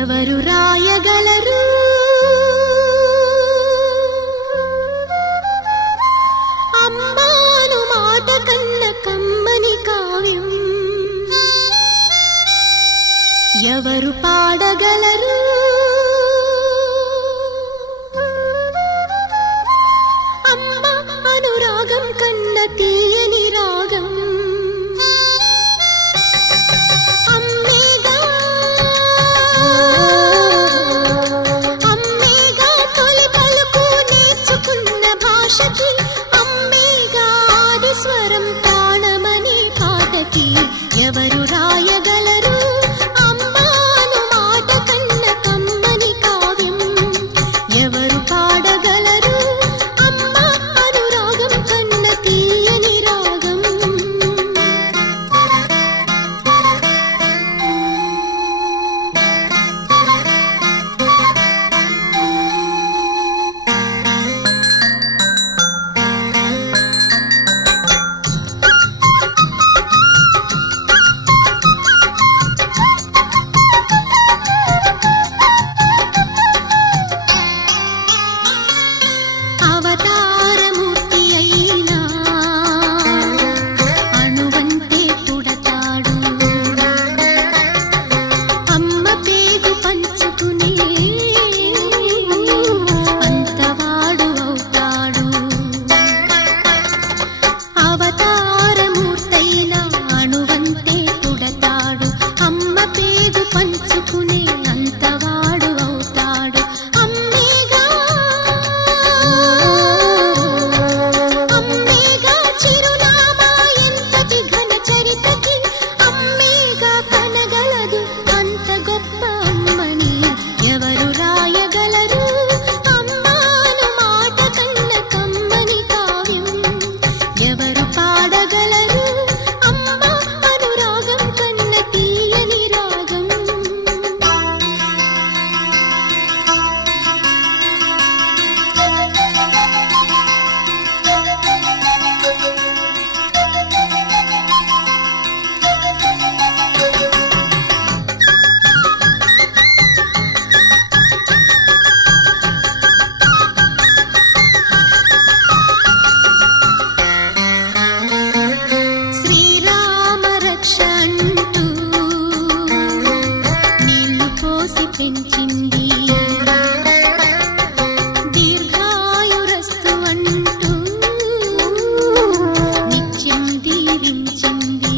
ఎవరు రాయగలరు అమ్మాను మాట కన్న కమ్మని కావ్యం ఎవరు పాడగలరు అమ్మ అనురాగం కన్న తీయని రాగం అమ్మేగా తొలి పలుకు నేర్చుకున్న భాషకి అమ్మేగా ఆది స్వరం ప్రాణమని పాటకి ఎవరు రాయగలరు అమ్మాను మాట కన్న కమ్మని కావ్యం ఎవరు పాడగలరు అమ్మ అనురాగం కన్న తీయని రాగం అవతారమూర్తి అయినా అణువంతే పుడతాడు అమ్మ పేగు పంచుకునే అంతవాడు అవుతాడు అవతారమూర్తైనా అణువంతే పుడతాడు అమ్మ పేగు పంచుకునే అంతవాడు అవుతాడు అమ్మేగా చిరునామా ఎంతటి ఘన చరితకి అమ్మేగా కనగలదు అంత గొప్ప అమ్మని ఎవరు రాయగలరు అమ్మాను మాట కన్న కమ్మని కావ్యం ఎవరు పాడగలరు అమ్మ అనురాగం కన్న తీయని రాగం శ్రీరామ రక్ష అంటూ నీళ్లు పోసి పెంచింది దీర్ఘాయురస్తు అంటూ నిత్యం దీవించింది